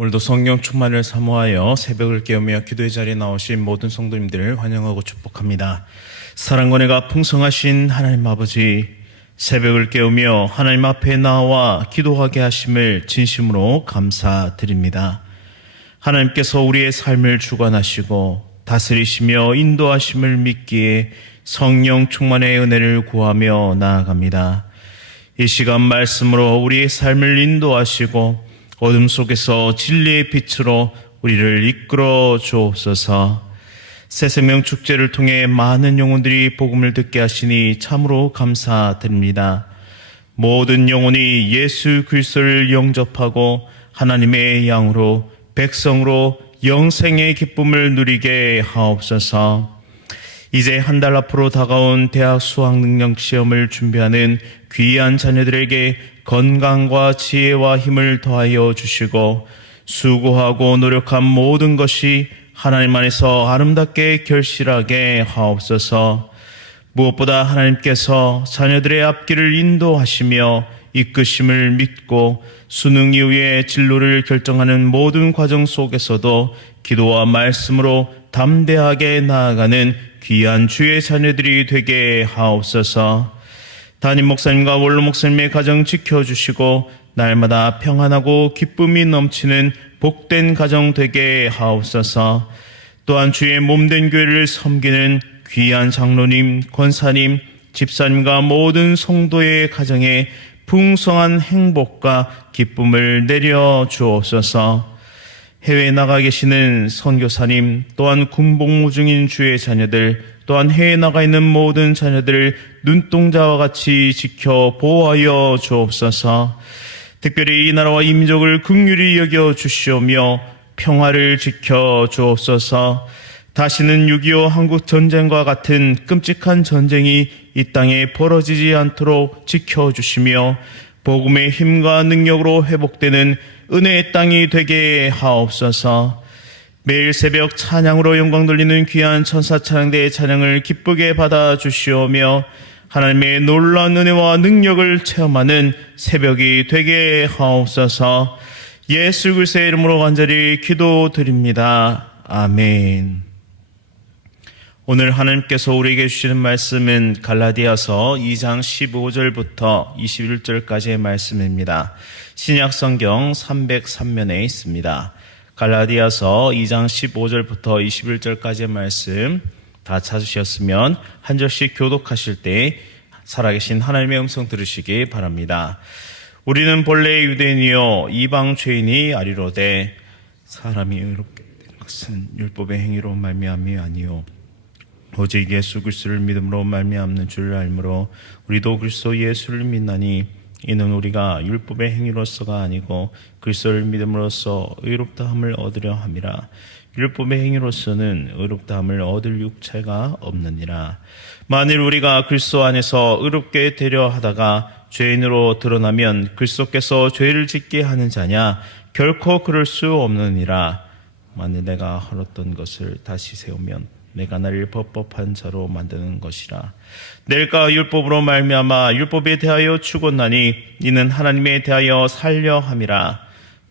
오늘도 성령 충만을 사모하여 새벽을 깨우며 기도의 자리에 나오신 모든 성도님들을 환영하고 축복합니다. 사랑과 은혜가 풍성하신 하나님 아버지, 새벽을 깨우며 하나님 앞에 나와 기도하게 하심을 진심으로 감사드립니다. 하나님께서 우리의 삶을 주관하시고 다스리시며 인도하심을 믿기에 성령 충만의 은혜를 구하며 나아갑니다. 이 시간 말씀으로 우리의 삶을 인도하시고 어둠 속에서 진리의 빛으로 우리를 이끌어 주옵소서. 새 생명 축제를 통해 많은 영혼들이 복음을 듣게 하시니 참으로 감사드립니다. 모든 영혼이 예수 그리스도를 영접하고 하나님의 양으로 백성으로 영생의 기쁨을 누리게 하옵소서. 이제 한 달 앞으로 다가온 대학 수학 능력 시험을 준비하는 귀한 자녀들에게 건강과 지혜와 힘을 더하여 주시고 수고하고 노력한 모든 것이 하나님 안에서 아름답게 결실하게 하옵소서. 무엇보다 하나님께서 자녀들의 앞길을 인도하시며 이끄심을 믿고 수능 이후의 진로를 결정하는 모든 과정 속에서도 기도와 말씀으로 담대하게 나아가는 귀한 주의 자녀들이 되게 하옵소서. 담임 목사님과 원로 목사님의 가정 지켜주시고 날마다 평안하고 기쁨이 넘치는 복된 가정 되게 하옵소서. 또한 주의 몸된 교회를 섬기는 귀한 장로님, 권사님, 집사님과 모든 성도의 가정에 풍성한 행복과 기쁨을 내려 주옵소서. 해외에 나가 계시는 선교사님, 또한 군복무 중인 주의 자녀들, 또한 해외에 나가 있는 모든 자녀들을 눈동자와 같이 지켜 보호하여 주옵소서. 특별히 이 나라와 이 민족을 긍휼히 여겨 주시오며 평화를 지켜 주옵소서. 다시는 6.25 한국 전쟁과 같은 끔찍한 전쟁이 이 땅에 벌어지지 않도록 지켜주시며 복음의 힘과 능력으로 회복되는 은혜의 땅이 되게 하옵소서. 매일 새벽 찬양으로 영광 돌리는 귀한 천사 찬양대의 찬양을 기쁘게 받아 주시오며 하나님의 놀라운 은혜와 능력을 체험하는 새벽이 되게 하옵소서. 예수 그리스도의 이름으로 간절히 기도드립니다. 아멘. 오늘 하나님께서 우리에게 주시는 말씀은 갈라디아서 2장 15절부터 21절까지의 말씀입니다. 신약 성경 303면에 있습니다. 갈라디아서 2장 15절부터 21절까지의 말씀 다 찾으셨으면 한 절씩 교독하실 때 살아계신 하나님의 음성 들으시기 바랍니다. 우리는 본래 유대인이요 이방 죄인이 아니로되 사람이 의롭게 된 것은 율법의 행위로 말미암이 아니요 오직 예수 그리스도를 믿음으로 말미암는 줄 알므로 우리도 그리스도 예수를 믿나니 이는 우리가 율법의 행위로서가 아니고 그리스도를 믿음으로써 의롭다함을 얻으려 함이라. 율법의 행위로서는 의롭다함을 얻을 육체가 없느니라. 만일 우리가 그리스도 안에서 의롭게 되려 하다가 죄인으로 드러나면 그리스도께서 죄를 짓게 하는 자냐? 결코 그럴 수 없느니라. 만일 내가 헐었던 것을 다시 세우면 내가 나를 법법한 자로 만드는 것이라. 내가 율법으로 말미암아 율법에 대하여 죽었나니 이는 하나님에 대하여 살려 함이라.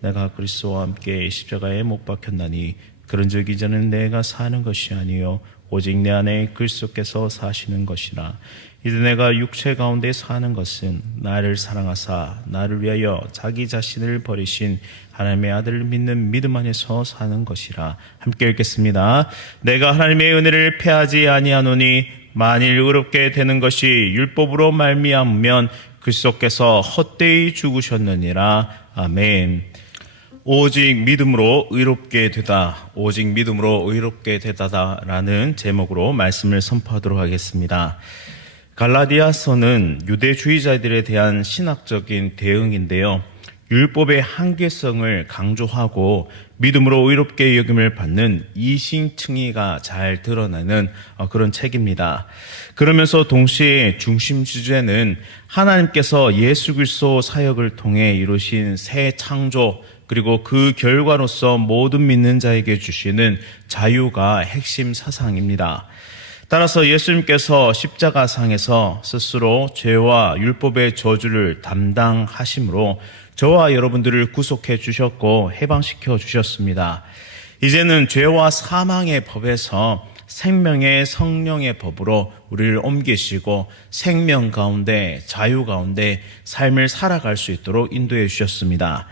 내가 그리스도와 함께 십자가에 못 박혔나니 그런즉 이제는 내가 사는 것이 아니요 오직 내 안에 그리스도께서 사시는 것이라. 이제 내가 육체 가운데 사는 것은 나를 사랑하사 나를 위하여 자기 자신을 버리신 하나님의 아들을 믿는 믿음 안에서 사는 것이라. 함께 읽겠습니다. 내가 하나님의 은혜를 패하지 아니하노니 만일 의롭게 되는 것이 율법으로 말미암으면 그리스도께서 헛되이 죽으셨느니라. 아멘. 오직 믿음으로 의롭게 되다, 오직 믿음으로 의롭게 되다라는 제목으로 말씀을 선포하도록 하겠습니다. 갈라디아서는 유대주의자들에 대한 신학적인 대응인데요. 율법의 한계성을 강조하고 믿음으로 의롭게 여김을 받는 이신층이가 잘 드러나는 그런 책입니다. 그러면서 동시에 중심 주제는 하나님께서 예수 그리스도 사역을 통해 이루신 새 창조 그리고 그 결과로서 모든 믿는 자에게 주시는 자유가 핵심 사상입니다. 따라서 예수님께서 십자가상에서 스스로 죄와 율법의 저주를 담당하심으로 저와 여러분들을 구속해 주셨고 해방시켜 주셨습니다. 이제는 죄와 사망의 법에서 생명의 성령의 법으로 우리를 옮기시고 생명 가운데 자유 가운데 삶을 살아갈 수 있도록 인도해 주셨습니다.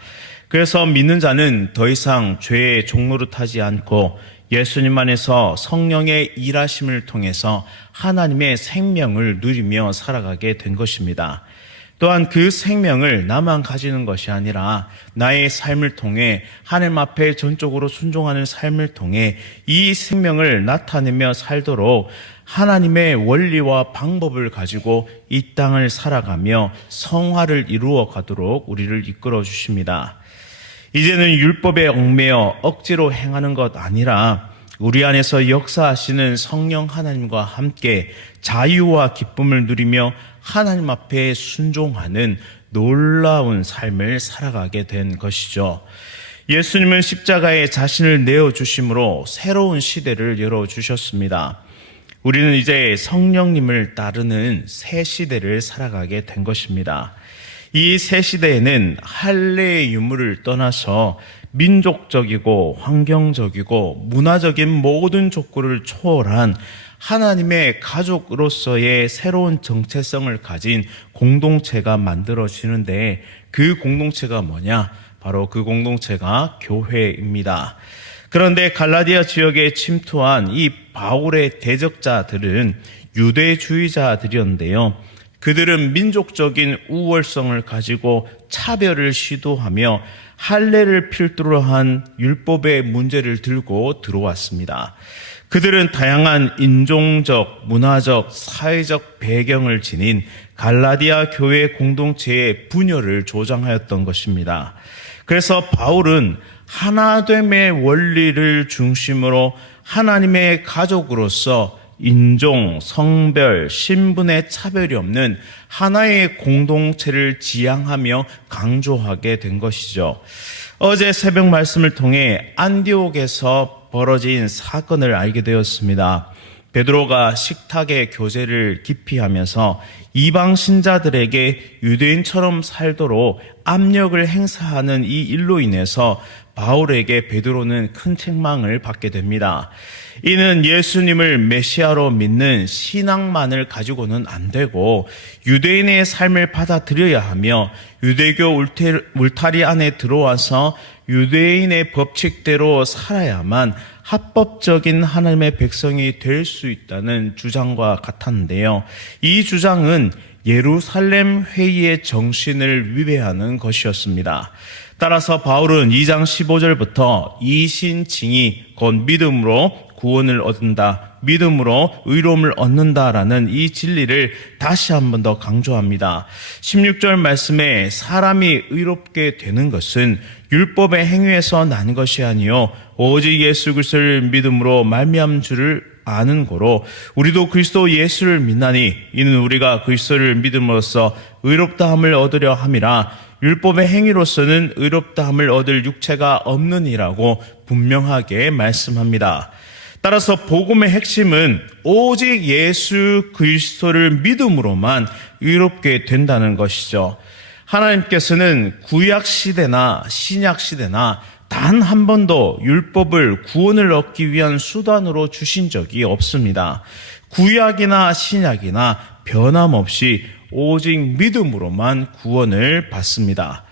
그래서 믿는 자는 더 이상 죄의 종노릇하지 않고 예수님 안에서 성령의 일하심을 통해서 하나님의 생명을 누리며 살아가게 된 것입니다. 또한 그 생명을 나만 가지는 것이 아니라 나의 삶을 통해 하나님 앞에 전적으로 순종하는 삶을 통해 이 생명을 나타내며 살도록 하나님의 원리와 방법을 가지고 이 땅을 살아가며 성화를 이루어 가도록 우리를 이끌어 주십니다. 이제는 율법에 얽매여 억지로 행하는 것 아니라 우리 안에서 역사하시는 성령 하나님과 함께 자유와 기쁨을 누리며 하나님 앞에 순종하는 놀라운 삶을 살아가게 된 것이죠. 예수님은 십자가에 자신을 내어주심으로 새로운 시대를 열어주셨습니다. 우리는 이제 성령님을 따르는 새 시대를 살아가게 된 것입니다. 이 새 시대에는 할례의 유무를 떠나서 민족적이고 환경적이고 문화적인 모든 족구를 초월한 하나님의 가족으로서의 새로운 정체성을 가진 공동체가 만들어지는데 그 공동체가 뭐냐? 바로 그 공동체가 교회입니다. 그런데 갈라디아 지역에 침투한 이 바울의 대적자들은 유대주의자들이었는데요. 그들은 민족적인 우월성을 가지고 차별을 시도하며 할례를 필두로 한 율법의 문제를 들고 들어왔습니다. 그들은 다양한 인종적, 문화적, 사회적 배경을 지닌 갈라디아 교회 공동체의 분열을 조장하였던 것입니다. 그래서 바울은 하나됨의 원리를 중심으로 하나님의 가족으로서 인종, 성별, 신분의 차별이 없는 하나의 공동체를 지향하며 강조하게 된 것이죠. 어제 새벽 말씀을 통해 안디옥에서 벌어진 사건을 알게 되었습니다. 베드로가 식탁의 교제를 깊이 하면서 이방 신자들에게 유대인처럼 살도록 압력을 행사하는 이 일로 인해서 바울에게 베드로는 큰 책망을 받게 됩니다. 이는 예수님을 메시아로 믿는 신앙만을 가지고는 안 되고 유대인의 삶을 받아들여야 하며 유대교 울타리 안에 들어와서 유대인의 법칙대로 살아야만 합법적인 하나님의 백성이 될 수 있다는 주장과 같았는데요. 이 주장은 예루살렘 회의의 정신을 위배하는 것이었습니다. 따라서 바울은 2장 15절부터 이신칭이 곧 믿음으로 구원을 얻는다, 믿음으로 의로움을 얻는다라는 이 진리를 다시 한 번 더 강조합니다. 16절 말씀에 사람이 의롭게 되는 것은 율법의 행위에서 난 것이 아니요 오직 예수 그리스도를 믿음으로 말미암은 줄을 아는 고로 우리도 그리스도 예수를 믿나니 이는 우리가 그리스도를 믿음으로써 의롭다함을 얻으려 함이라. 율법의 행위로서는 의롭다함을 얻을 육체가 없느니라고 분명하게 말씀합니다. 따라서 복음의 핵심은 오직 예수 그리스도를 믿음으로만 의롭게 된다는 것이죠. 하나님께서는 구약 시대나 신약 시대나 단 한 번도 율법을 구원을 얻기 위한 수단으로 주신 적이 없습니다. 구약이나 신약이나 변함없이 오직 믿음으로만 구원을 받습니다.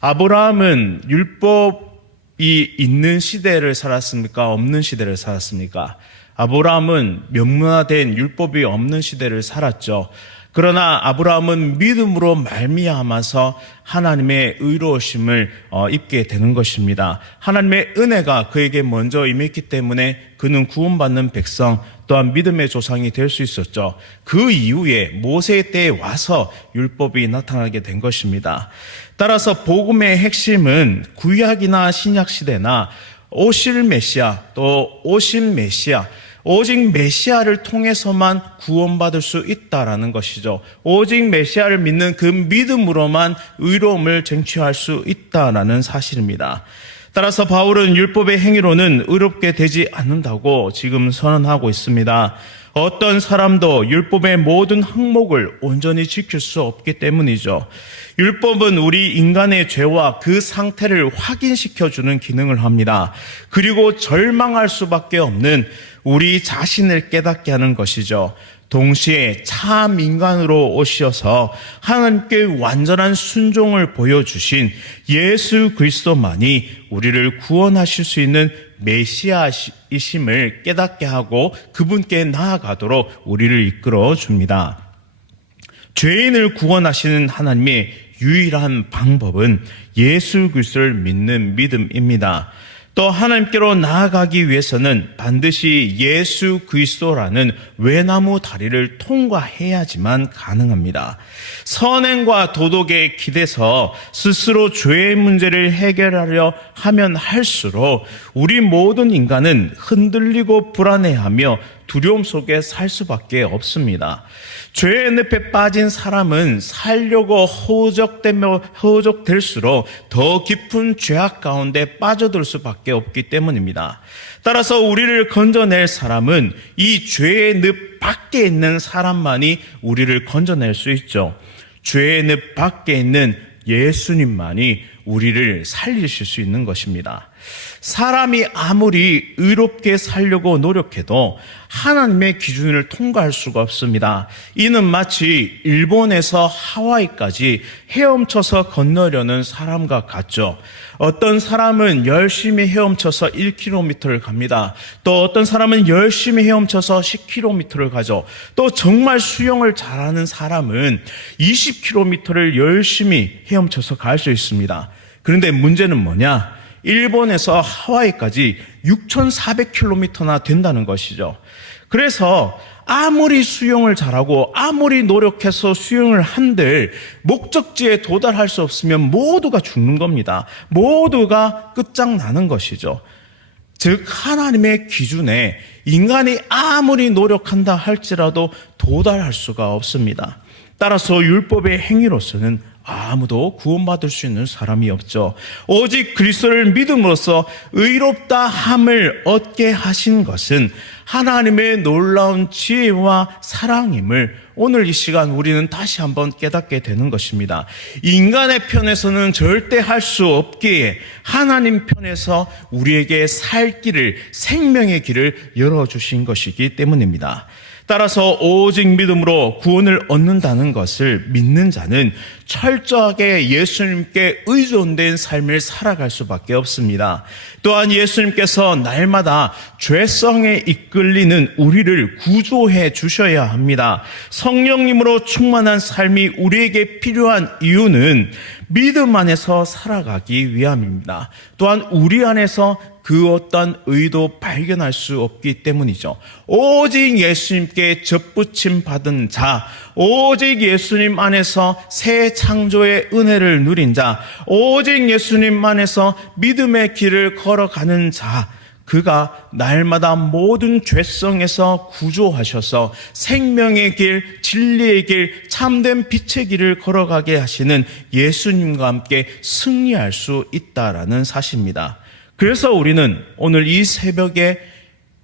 아브라함은 율법이 있는 시대를 살았습니까? 없는 시대를 살았습니까? 아브라함은 명문화된 율법이 없는 시대를 살았죠. 그러나 아브라함은 믿음으로 말미암아서 하나님의 의로우심을 입게 되는 것입니다. 하나님의 은혜가 그에게 먼저 임했기 때문에 그는 구원받는 백성 또한 믿음의 조상이 될 수 있었죠. 그 이후에 모세 때에 와서 율법이 나타나게 된 것입니다. 따라서 복음의 핵심은 구약이나 신약 시대나 오실 메시아 또 오신 메시아 오직 메시아를 통해서만 구원받을 수 있다라는 것이죠. 오직 메시아를 믿는 그 믿음으로만 의로움을 쟁취할 수 있다라는 사실입니다. 따라서 바울은 율법의 행위로는 의롭게 되지 않는다고 지금 선언하고 있습니다. 어떤 사람도 율법의 모든 항목을 온전히 지킬 수 없기 때문이죠. 율법은 우리 인간의 죄와 그 상태를 확인시켜주는 기능을 합니다. 그리고 절망할 수밖에 없는 우리 자신을 깨닫게 하는 것이죠. 동시에 참 인간으로 오셔서 하나님께 완전한 순종을 보여주신 예수 그리스도만이 우리를 구원하실 수 있는 메시아이심을 깨닫게 하고 그분께 나아가도록 우리를 이끌어 줍니다. 죄인을 구원하시는 하나님의 유일한 방법은 예수 그리스도를 믿는 믿음입니다. 또 하나님께로 나아가기 위해서는 반드시 예수 그리스도라는 외나무 다리를 통과해야지만 가능합니다. 선행과 도덕에 기대서 스스로 죄의 문제를 해결하려 하면 할수록 우리 모든 인간은 흔들리고 불안해하며 두려움 속에 살 수밖에 없습니다. 죄의 늪에 빠진 사람은 살려고 허우적될수록 더 깊은 죄악 가운데 빠져들 수밖에 없기 때문입니다. 따라서 우리를 건져낼 사람은 이 죄의 늪 밖에 있는 사람만이 우리를 건져낼 수 있죠. 죄의 늪 밖에 있는 예수님만이 우리를 살리실 수 있는 것입니다. 사람이 아무리 의롭게 살려고 노력해도 하나님의 기준을 통과할 수가 없습니다. 이는 마치 일본에서 하와이까지 헤엄쳐서 건너려는 사람과 같죠. 어떤 사람은 열심히 헤엄쳐서 1km를 갑니다. 또 어떤 사람은 열심히 헤엄쳐서 10km를 가죠. 또 정말 수영을 잘하는 사람은 20km를 열심히 헤엄쳐서 갈 수 있습니다. 그런데 문제는 뭐냐? 일본에서 하와이까지 6,400km나 된다는 것이죠. 그래서 아무리 수영을 잘하고 아무리 노력해서 수영을 한들 목적지에 도달할 수 없으면 모두가 죽는 겁니다. 모두가 끝장나는 것이죠. 즉 하나님의 기준에 인간이 아무리 노력한다 할지라도 도달할 수가 없습니다. 따라서 율법의 행위로서는 아무도 구원받을 수 있는 사람이 없죠. 오직 그리스도를 믿음으로써 의롭다 함을 얻게 하신 것은 하나님의 놀라운 지혜와 사랑임을 오늘 이 시간 우리는 다시 한번 깨닫게 되는 것입니다. 인간의 편에서는 절대 할 수 없기에 하나님 편에서 우리에게 살 길을, 생명의 길을 열어주신 것이기 때문입니다. 따라서 오직 믿음으로 구원을 얻는다는 것을 믿는 자는 철저하게 예수님께 의존된 삶을 살아갈 수밖에 없습니다. 또한 예수님께서 날마다 죄성에 이끌리는 우리를 구조해 주셔야 합니다. 성령님으로 충만한 삶이 우리에게 필요한 이유는 믿음 안에서 살아가기 위함입니다. 또한 우리 안에서 그 어떤 의도 발견할 수 없기 때문이죠. 오직 예수님께 접붙임 받은 자, 오직 예수님 안에서 새 창조의 은혜를 누린 자, 오직 예수님 안에서 믿음의 길을 걸어가는 자, 그가 날마다 모든 죄성에서 구조하셔서 생명의 길, 진리의 길, 참된 빛의 길을 걸어가게 하시는 예수님과 함께 승리할 수 있다라는 사실입니다. 그래서 우리는 오늘 이 새벽에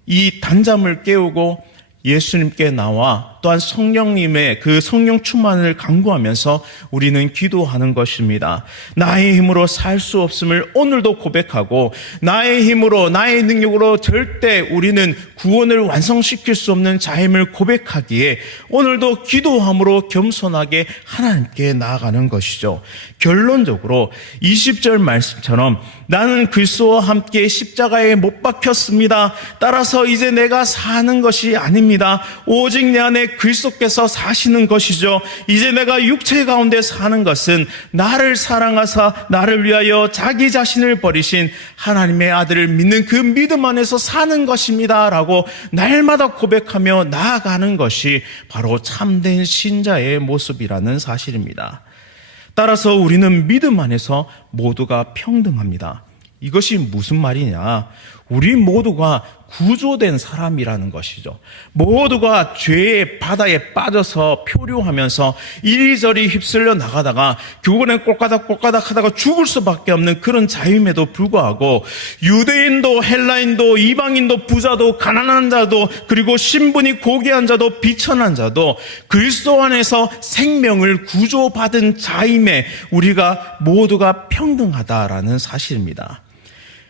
이 단잠을 깨우고 예수님께 나와 또한 성령님의 그 성령 충만을 간구하면서 우리는 기도하는 것입니다. 나의 힘으로 살 수 없음을 오늘도 고백하고 나의 힘으로 나의 능력으로 절대 우리는 구원을 완성시킬 수 없는 자임을 고백하기에 오늘도 기도함으로 겸손하게 하나님께 나아가는 것이죠. 결론적으로 20절 말씀처럼 나는 그리스도와 함께 십자가에 못 박혔습니다. 따라서 이제 내가 사는 것이 아닙니다. 오직 내 안에 그리스도께서 사시는 것이죠. 이제 내가 육체 가운데 사는 것은 나를 사랑하사 나를 위하여 자기 자신을 버리신 하나님의 아들을 믿는 그 믿음 안에서 사는 것입니다 라고 날마다 고백하며 나아가는 것이 바로 참된 신자의 모습이라는 사실입니다. 따라서 우리는 믿음 안에서 모두가 평등합니다. 이것이 무슨 말이냐? 우리 모두가 구조된 사람이라는 것이죠. 모두가 죄의 바다에 빠져서 표류하면서 이리저리 휩쓸려 나가다가 결국에는 꼴까닥 하다가 죽을 수밖에 없는 그런 자임에도 불구하고 유대인도 헬라인도 이방인도 부자도 가난한 자도 그리고 신분이 고귀한 자도 비천한 자도 그리스도 안에서 생명을 구조받은 자임에 우리가 모두가 평등하다라는 사실입니다.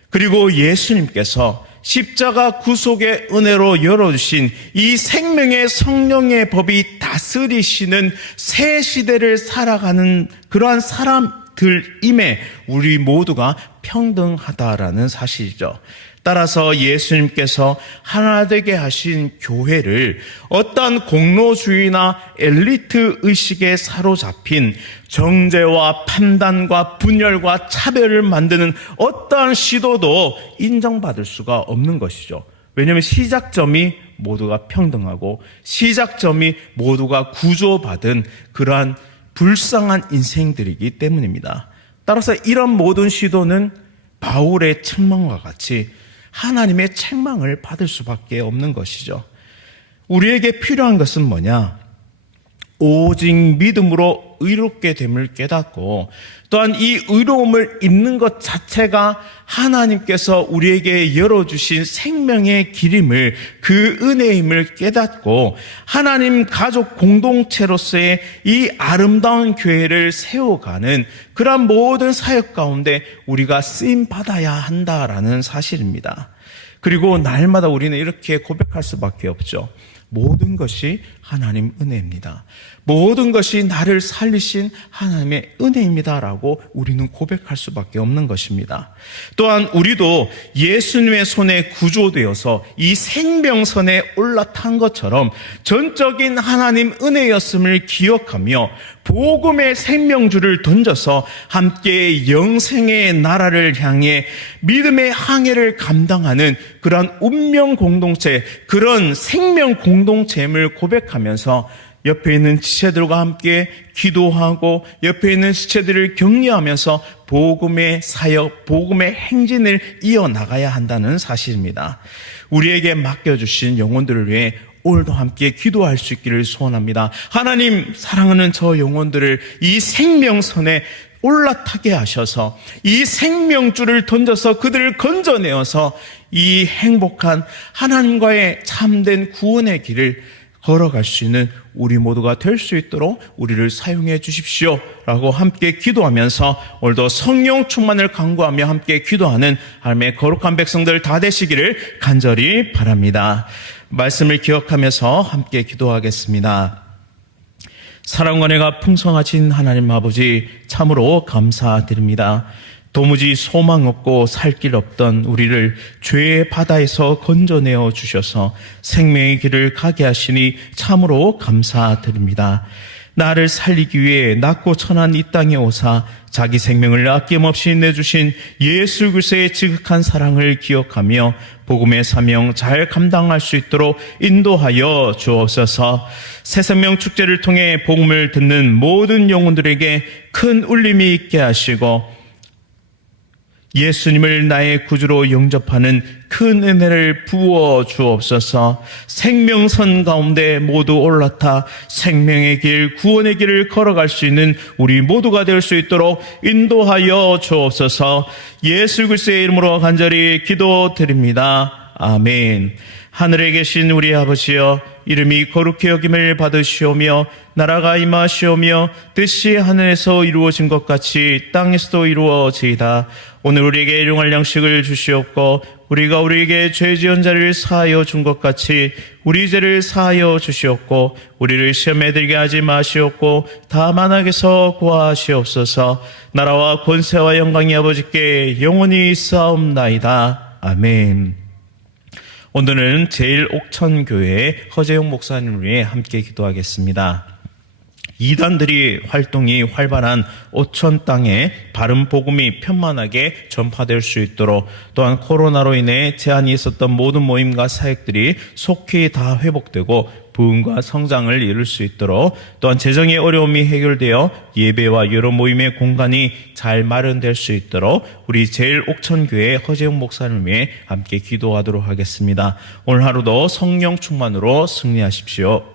그리고 예수님께서 십자가 구속의 은혜로 열어주신 이 생명의 성령의 법이 다스리시는 새 시대를 살아가는 그러한 사람들임에 우리 모두가 평등하다라는 사실이죠. 따라서 예수님께서 하나 되게 하신 교회를 어떠한 공로주의나 엘리트 의식에 사로잡힌 정죄와 판단과 분열과 차별을 만드는 어떠한 시도도 인정받을 수가 없는 것이죠. 왜냐하면 시작점이 모두가 평등하고 시작점이 모두가 구조받은 그러한 불쌍한 인생들이기 때문입니다. 따라서 이런 모든 시도는 바울의 책망과 같이 하나님의 책망을 받을 수밖에 없는 것이죠. 우리에게 필요한 것은 뭐냐? 오직 믿음으로 의롭게 됨을 깨닫고 또한 이 의로움을 입는 것 자체가 하나님께서 우리에게 열어주신 생명의 길임을 그 은혜임을 깨닫고 하나님 가족 공동체로서의 이 아름다운 교회를 세워가는 그러한 모든 사역 가운데 우리가 쓰임받아야 한다라는 사실입니다. 그리고 날마다 우리는 이렇게 고백할 수밖에 없죠. 모든 것이 하나님 은혜입니다. 모든 것이 나를 살리신 하나님의 은혜입니다라고 우리는 고백할 수밖에 없는 것입니다. 또한 우리도 예수님의 손에 구조되어서 이 생명선에 올라탄 것처럼 전적인 하나님 은혜였음을 기억하며 복음의 생명줄을 던져서 함께 영생의 나라를 향해 믿음의 항해를 감당하는 그런 운명 공동체, 그런 생명 공동체임을 고백하면서 옆에 있는 지체들과 함께 기도하고 옆에 있는 지체들을 격려하면서 복음의 사역, 복음의 행진을 이어나가야 한다는 사실입니다. 우리에게 맡겨주신 영혼들을 위해 오늘도 함께 기도할 수 있기를 소원합니다. 하나님, 사랑하는 저 영혼들을 이 생명선에 올라타게 하셔서 이 생명줄을 던져서 그들을 건져내어서 이 행복한 하나님과의 참된 구원의 길을 걸어갈 수 있는 우리 모두가 될 수 있도록 우리를 사용해 주십시오 라고 함께 기도하면서 오늘도 성령 충만을 간구하며 함께 기도하는 하나님의 거룩한 백성들 다 되시기를 간절히 바랍니다. 말씀을 기억하면서 함께 기도하겠습니다. 사랑과 은혜가 풍성하신 하나님 아버지, 참으로 감사드립니다. 도무지 소망 없고 살 길 없던 우리를 죄의 바다에서 건져내어 주셔서 생명의 길을 가게 하시니 참으로 감사드립니다. 나를 살리기 위해 낮고 천한 이 땅에 오사 자기 생명을 아낌없이 내주신 예수 그리스도의 지극한 사랑을 기억하며 복음의 사명 잘 감당할 수 있도록 인도하여 주옵소서. 새 생명 축제를 통해 복음을 듣는 모든 영혼들에게 큰 울림이 있게 하시고 예수님을 나의 구주로 영접하는 큰 은혜를 부어 주옵소서. 생명선 가운데 모두 올라타 생명의 길, 구원의 길을 걸어갈 수 있는 우리 모두가 될 수 있도록 인도하여 주옵소서. 예수 그리스도의 이름으로 간절히 기도드립니다. 아멘. 하늘에 계신 우리 아버지여, 이름이 거룩히 여김을 받으시오며 나라가 임하시오며 뜻이 하늘에서 이루어진 것 같이 땅에서도 이루어지이다. 오늘 우리에게 일용할 양식을 주시옵고 우리가 우리에게 죄 지은 자를 사하여 준 것 같이 우리 죄를 사하여 주시옵고 우리를 시험에 들게 하지 마시옵고 다만 악에서 구하시옵소서. 나라와 권세와 영광이 아버지께 영원히 있사옵나이다. 아멘. 오늘은 제일옥천교회 허재용 목사님을 위해 함께 기도하겠습니다. 이단들이 활동이 활발한 옥천 땅에 바른 복음이 편만하게 전파될 수 있도록, 또한 코로나로 인해 제한이 있었던 모든 모임과 사역들이 속히 다 회복되고 부흥과 성장을 이룰 수 있도록, 또한 재정의 어려움이 해결되어 예배와 여러 모임의 공간이 잘 마련될 수 있도록 우리 제일옥천교회 허재용 목사님을 위해 함께 기도하도록 하겠습니다. 오늘 하루도 성령 충만으로 승리하십시오.